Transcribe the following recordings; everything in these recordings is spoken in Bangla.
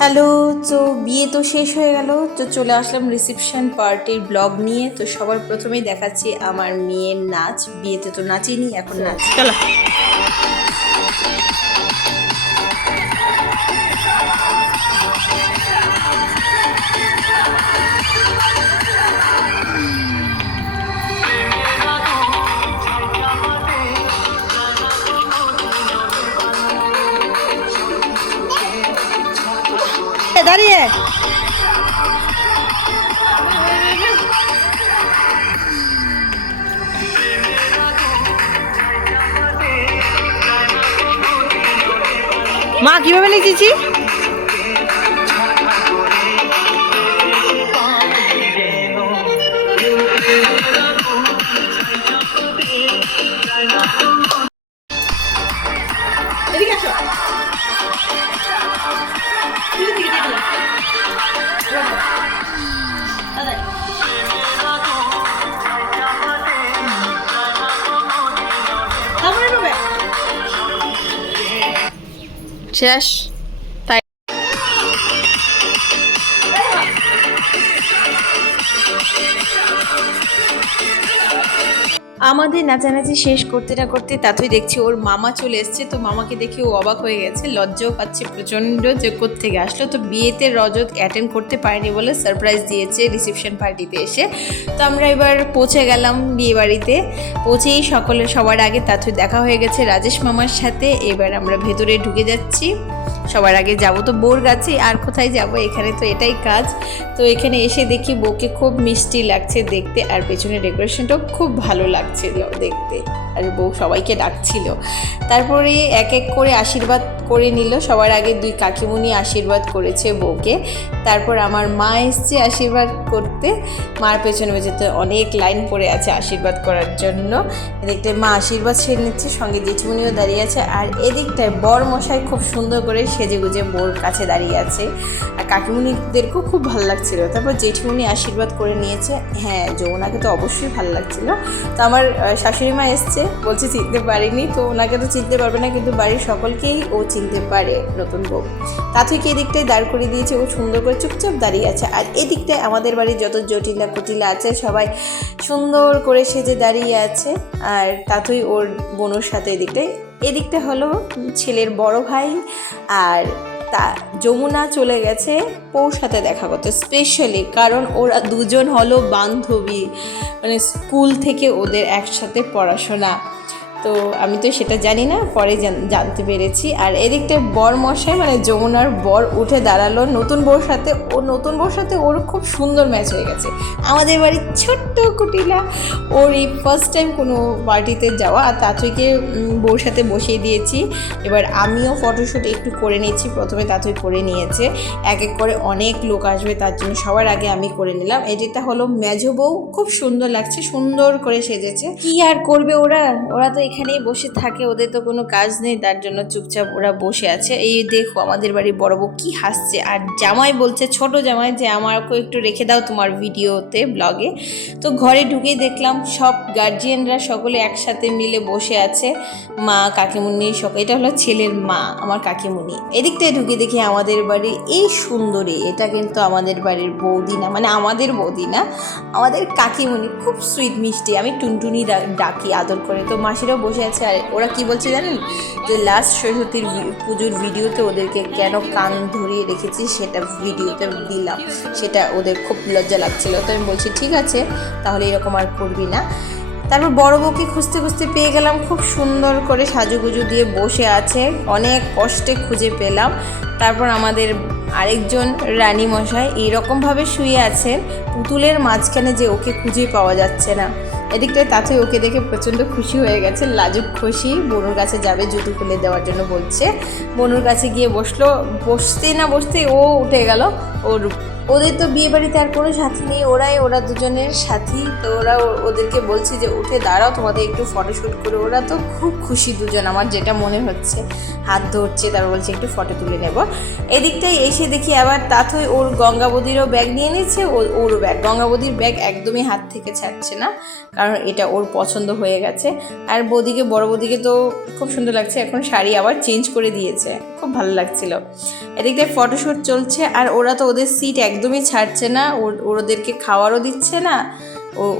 হ্যালো। তো বিয়ে তো শেষ হয়ে গেল, তো চলে আসলাম রিসেপশন পার্টির ব্লগ নিয়ে। তো সবার প্রথমেই দেখাচ্ছি আমার মেয়ের নাচ। বিয়েতে তো নাচিনি, এখন নাচ। চলো। দাঁড়িয়ে মা কিভাবে নেচেছি। এদিকে আসো। শেষ তাই। আমাদের নাচানাচি শেষ করতে না করতে তাতেই দেখছি ওর মামা চলে এসছে। তো মামাকে দেখে ও অবাক হয়ে গেছে, লজ্জাও পাচ্ছে প্রচণ্ড যে কোত্থেকে আসলো। তো বিয়েতে রজত অ্যাটেন্ড করতে পারেনি বলে সারপ্রাইজ দিয়েছে রিসেপশন পার্টিতে এসে। তো আমরা এবার পৌঁছে গেলাম বিয়ে বাড়িতে। পৌঁছেই সবার আগে তাতে দেখা হয়ে গেছে রাজেশ মামার সাথে। এবার আমরা ভেতরে ঢুকে যাচ্ছি। সবার আগে যাব তো বউর কাছে, আর কোথায় যাব, এখানে তো এটাই কাজ। তো এখানে এসে দেখি বউকে খুব মিষ্টি লাগছে দেখতে, আর পেছনে ডেকোরেশনটাও খুব ভালো লাগছিল দেখতে, আর বউ সবাইকে ডাকছিল। তারপরে এক এক করে আশীর্বাদ করে নিল। সবার আগে দুই কাকিমুনি আশীর্বাদ করেছে বউকে, তারপর আমার মা এসছে আশীর্বাদ করতে। মার পেছনে পেছনে অনেক লাইন পড়ে আছে আশীর্বাদ করার জন্য। এদিকটায় মা আশীর্বাদ সেরে নিচ্ছে, সঙ্গে জেঠিমুনিও দাঁড়িয়ে আছে। আর এদিকটায় বর মশাই খুব সুন্দর করে সেজে গুজে বউর কাছে দাঁড়িয়ে আছে, আর কাকিমুনিদেরকেও খুব ভালো লাগছিল। তারপর জেঠিমুনি আশীর্বাদ করে নিয়েছে। হ্যাঁ, যমুনাকে তো অবশ্যই ভালো লাগছিল। তো আমার শাশুড়ি মা এসছে, বলছে চিনতে পারিনি। তো ওনাকে তো চিনতে পারবে না, কিন্তু বাড়ির সকলকেই ও চিনতে পারে নতুন বউ। তা থেকে এদিকটায় দাঁড় করে দিয়েছে, ও সুন্দর করে চুপচাপ দাঁড়িয়ে আছে। আর এদিকটায় আমাদের বাড়ির যত জটিলা কুটিলা আছে সবাই সুন্দর করে সেজে দাঁড়িয়ে আছে। আর তাতেই ওর বোনের সাথে এদিকটা হলো ছেলের বড় ভাই। আর তা যমুনা চলে গেছে ওর সাথে দেখা করতে স্পেশালি, কারণ ওরা দুজন হলো বান্ধবী, মানে স্কুল থেকে ওদের একসাথে পড়াশোনা। তো আমি তো সেটা জানি না, পরে জানতে পেরেছি। আর এদিকটা বর মশাই মানে যমুনার বর উঠে দাঁড়ালো নতুন বউর সাথে। নতুন বউর সাথে ওর খুব সুন্দর ম্যাচ হয়ে গেছে। আমাদের বাড়ির ছোট্ট কুটিলা, ওর এই ফার্স্ট টাইম কোনো পার্টিতে যাওয়া। আর তাঁতুইকে বউর সাথে বসিয়ে দিয়েছি। এবার আমিও ফটোশ্যুট একটু করে নিয়েছি। প্রথমে তাঁতুই করে নিয়েছে, এক এক করে অনেক লোক আসবে তার জন্য সবার আগে আমি করে নিলাম। এটা হলো মেজো বউ, খুব সুন্দর লাগছে, সুন্দর করে সেজেছে। কি আর করবে ওরা তো এখানেই বসে থাকে, ওদের তো কোনো কাজ নেই, তার জন্য চুপচাপ ওরা বসে আছে। এই দেখো আমাদের বাড়ির বড় বউ কি হাসছে। আর জামাই বলছে, ছোট জামাই, যে আমাকেও একটু রেখে দাও তোমার ভিডিওতে, ব্লগে। তো ঘরে ঢুকেই দেখলাম সব গার্জিয়ানরা সকলে একসাথে মিলে বসে আছে, মা কাকিমুনি সকলে। এটা হলো ছেলের মা, আমার কাকিমুনি। এদিকটায় ঢুকে দেখি আমাদের বাড়ির এই সুন্দরী, এটা কিন্তু আমাদের বাড়ির বৌদি না, মানে আমাদের বৌদি না, আমাদের কাকিমুনি। খুব সুইট মিষ্টি, আমি টুনটুনি ডাকি আদর করে। তো মাসিরাও বসে আছে। আর ওরা কি বলছে জানেন, যে লাস্ট সরস্বতীর পুজোর ভিডিওতে ওদেরকে কেন কান ধরিয়ে রেখেছি সেটা ভিডিওতে দিলাম, সেটা ওদের খুব লজ্জা লাগছিল। তো আমি বলছি ঠিক আছে, তাহলে এরকম আর করবি না। তারপর বড় বউকে খুঁজতে খুঁজতে পেয়ে গেলাম, খুব সুন্দর করে সাজুগুজু দিয়ে বসে আছে, অনেক কষ্টে খুঁজে পেলাম। তারপর আমাদের আরেকজন রানী মশাই এইরকমভাবে শুয়ে আছেন পুতুলের মাঝখানে, যে ওকে খুঁজে পাওয়া যাচ্ছে না। এদিকটায় তাতে ওকে দেখে প্রচণ্ড খুশি হয়ে গেছে, লাজুক খুশি। বনুর কাছে যাবে, জুতো খুলে দেওয়ার জন্য বলছে। বনুর কাছে গিয়ে বসলো, বসতে না বসতে ও উঠে গেল ওর ওদের তো বিয়ে বাড়িতে আর কোনো সাথী নেই, ওরা দুজনের সাথী। তো ওরা ওদেরকে বলছে যে উঠে দাঁড়াও, তোমাদের একটু ফটোশ্যুট করে। ওরা তো খুব খুশি দুজন, আমার যেটা মনে হচ্ছে। হাত ধরছে, তারপর বলছে একটু ফটো তুলে নেব। এদিকটাই এসে দেখি আবার তাথই ওর গঙ্গাবতীরও ব্যাগ নিয়ে নিচ্ছে, ওর ব্যাগ। গঙ্গাবতীর ব্যাগ একদমই হাত থেকে ছাড়ছে না, কারণ এটা ওর পছন্দ হয়ে গেছে। আর বৌদিকে, বড় বৌদিকে তো খুব সুন্দর লাগছে, এখন শাড়ি আবার চেঞ্জ করে দিয়েছে, খুব ভালো লাগছিল। এদিকটায় ফটোশ্যুট চলছে, আর ওরা তো ওদের সিট একদমই ছাড়ছে না, ওদেরকে খাওয়ারও দিচ্ছে না,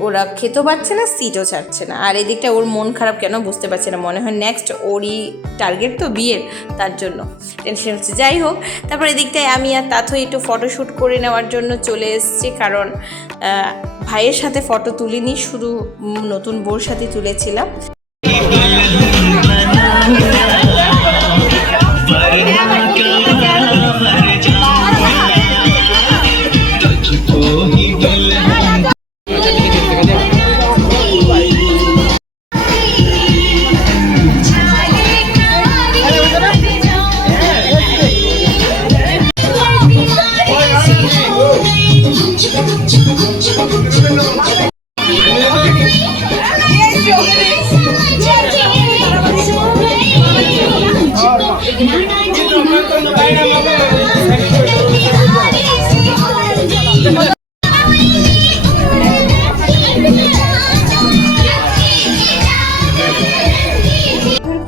ওরা খেতেও পাচ্ছে না, সিটও ছাড়ছে না। আর এদিকটা ওর মন খারাপ কেন বুঝতে পারছে না, মনে হয় নেক্সট ওরই টার্গেট তো বিয়ের, তার জন্য টেনশন হচ্ছে। যাই হোক, তারপর এদিকটায় আমি আর তাথই একটু ফটোশ্যুট করে নেওয়ার জন্য চলে এসেছি, কারণ ভাইয়ের সাথে ফটো তুলিনি, শুধু নতুন বউর সাথে তুলেছিলাম।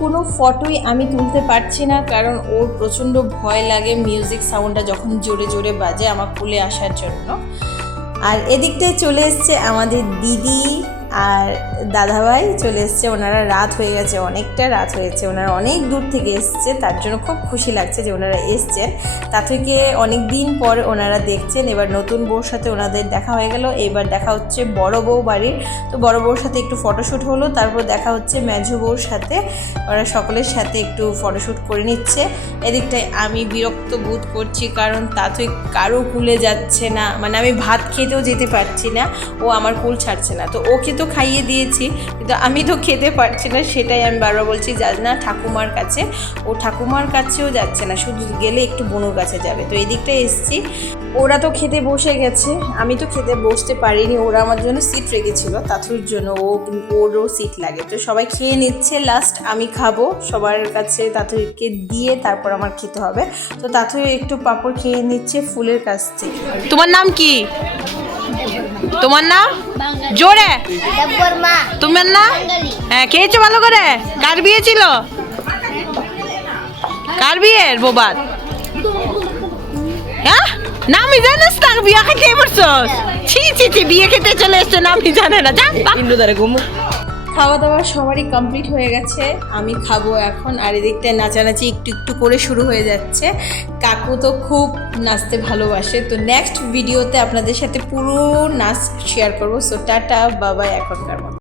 কোনো ফটোই আমি তুলতে পারছি না, কারণ ওর প্রচণ্ড ভয় লাগে মিউজিক সাউন্ডটা যখন জোরে জোরে বাজে আমার কোলে আসার জন্য। আর এদিকটায় চলে এসছে আমাদের দিদি আর দাদাভাই চলে এসছে। ওনারা রাত হয়ে গেছে, অনেকটা রাত হয়েছে, ওনারা অনেক দূর থেকে এসছে, তার জন্য খুব খুশি লাগছে যে ওনারা এসছেন। তা থেকে অনেক দিন পর ওনারা দেখছেন। এবার নতুন বউর সাথে ওনাদের দেখা হয়ে গেল, এবার দেখা হচ্ছে বড় বউ বাড়ির। তো বড় বউর সাথে একটু ফটোশ্যুট হলো, তারপর দেখা হচ্ছে মেঝো বউর সাথে, ওরা সকলের সাথে একটু ফটোশ্যুট করে নিচ্ছে। এদিকটায় আমি বিরক্ত বোধ করছি, কারণ তাথই কারো কুলে যাচ্ছে না, মানে আমি ভাত খেতেও যেতে পারছি না, ও আমার কুল ছাড়ছে না। তো ওকে তো খাইয়ে দিয়েছি, কিন্তু আমি তো খেতে পারছি না, সেটাই আমি বারবার বলছি যাস না ঠাকুমার কাছে। ও ঠাকুমার কাছেও যাচ্ছে না, শুধু গেলে একটু বোনুর কাছে যাবে। তো এদিকটায় এসছি, ওরা তো খেতে বসে গেছে, আমি তো খেতে বসতে পারিনি, ওরা আমার জন্য সিট রেখেছিল তাথুর জন্য, ওরও সিট লাগে। তো সবাই খেয়ে নিচ্ছে, লাস্ট আমি খাবো, সবার কাছে তাথুকে দিয়ে তারপর আমার খেতে হবে। তো তাথুই একটু পাঁপড় খেয়ে নিচ্ছে ফুলের কাছ থেকে। তোমার নাম কি? তোমার নাম জোরে? তোমার নাম? হ্যাঁ, খেয়েছো ভালো করে? কার বিয়ে ছিল? কার বিয়ের বোবাদ? হ্যাঁ, নামই জানিস না? বিয়ে খেতে বসছস? ছি ছি ছি, বিয়ে খেতে চলে এসছে, নামই জানে না। যা ইন্দ্রদারে ঘুমু। খাওয়া দাওয়া সবারই কমপ্লিট হয়ে গেছে, আমি খাবো এখন। আর এদিকটায় নাচানাচি একটু একটু করে শুরু হয়ে যাচ্ছে। কাকু তো খুব নাচতে ভালোবাসে। তো নেক্সট ভিডিওতে আপনাদের সাথে পুরো নাচ শেয়ার করবো। সো টাটা, বাবাই এখনকার মতো।